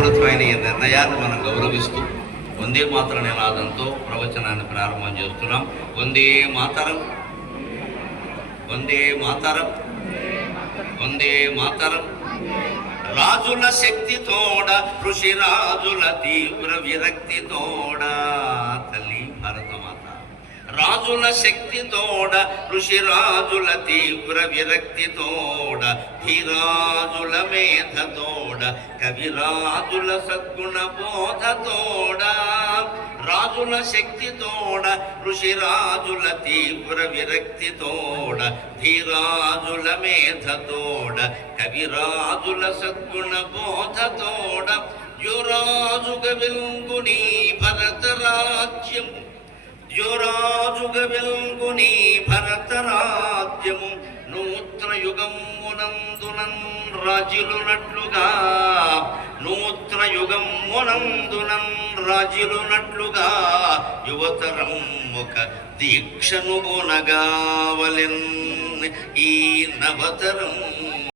హృదయపూర్వకమైన ఈ నిర్ణయాన్ని మనం గౌరవిస్తూ వందే మాతర నినాదంతో ప్రవచనాన్ని ప్రారంభం చేస్తున్నాం. వందే మాతరం, వందే మాతరం, వందే మాతరం. రాజుల శక్తి తోడ, ఋషి రాజుల తీవ్ర విరక్తి తోడ, తల్లి భారతమాత. రాజుల శక్తి తోడ, ఋషి రాజుల తీవ్ర విరక్తి తోడ, ధీరాజుల మేధ తోడ, కవిరాజుల సద్గుణ బోధ తోడ. రాజుల శక్తి తోడ, ఋషి రాజుల తీవ్ర విరక్తి తోడ, ధీరాజుల మేధ తోడ, కవిరాజుల సద్గుణ బోధ తోడ. యువరాజుగ వెలుగుని భరత రాజ్యము, యువరాజుగ వెలుగుని భరత రాజ్యము, నూత్న యుగమునందునన్ రాజులునట్లుగా, నూత్న యుగమునందునన్ రాజులునట్లుగా, యువతరం ఒక దీక్షను బొనగావలెన్. ఈ నవతరం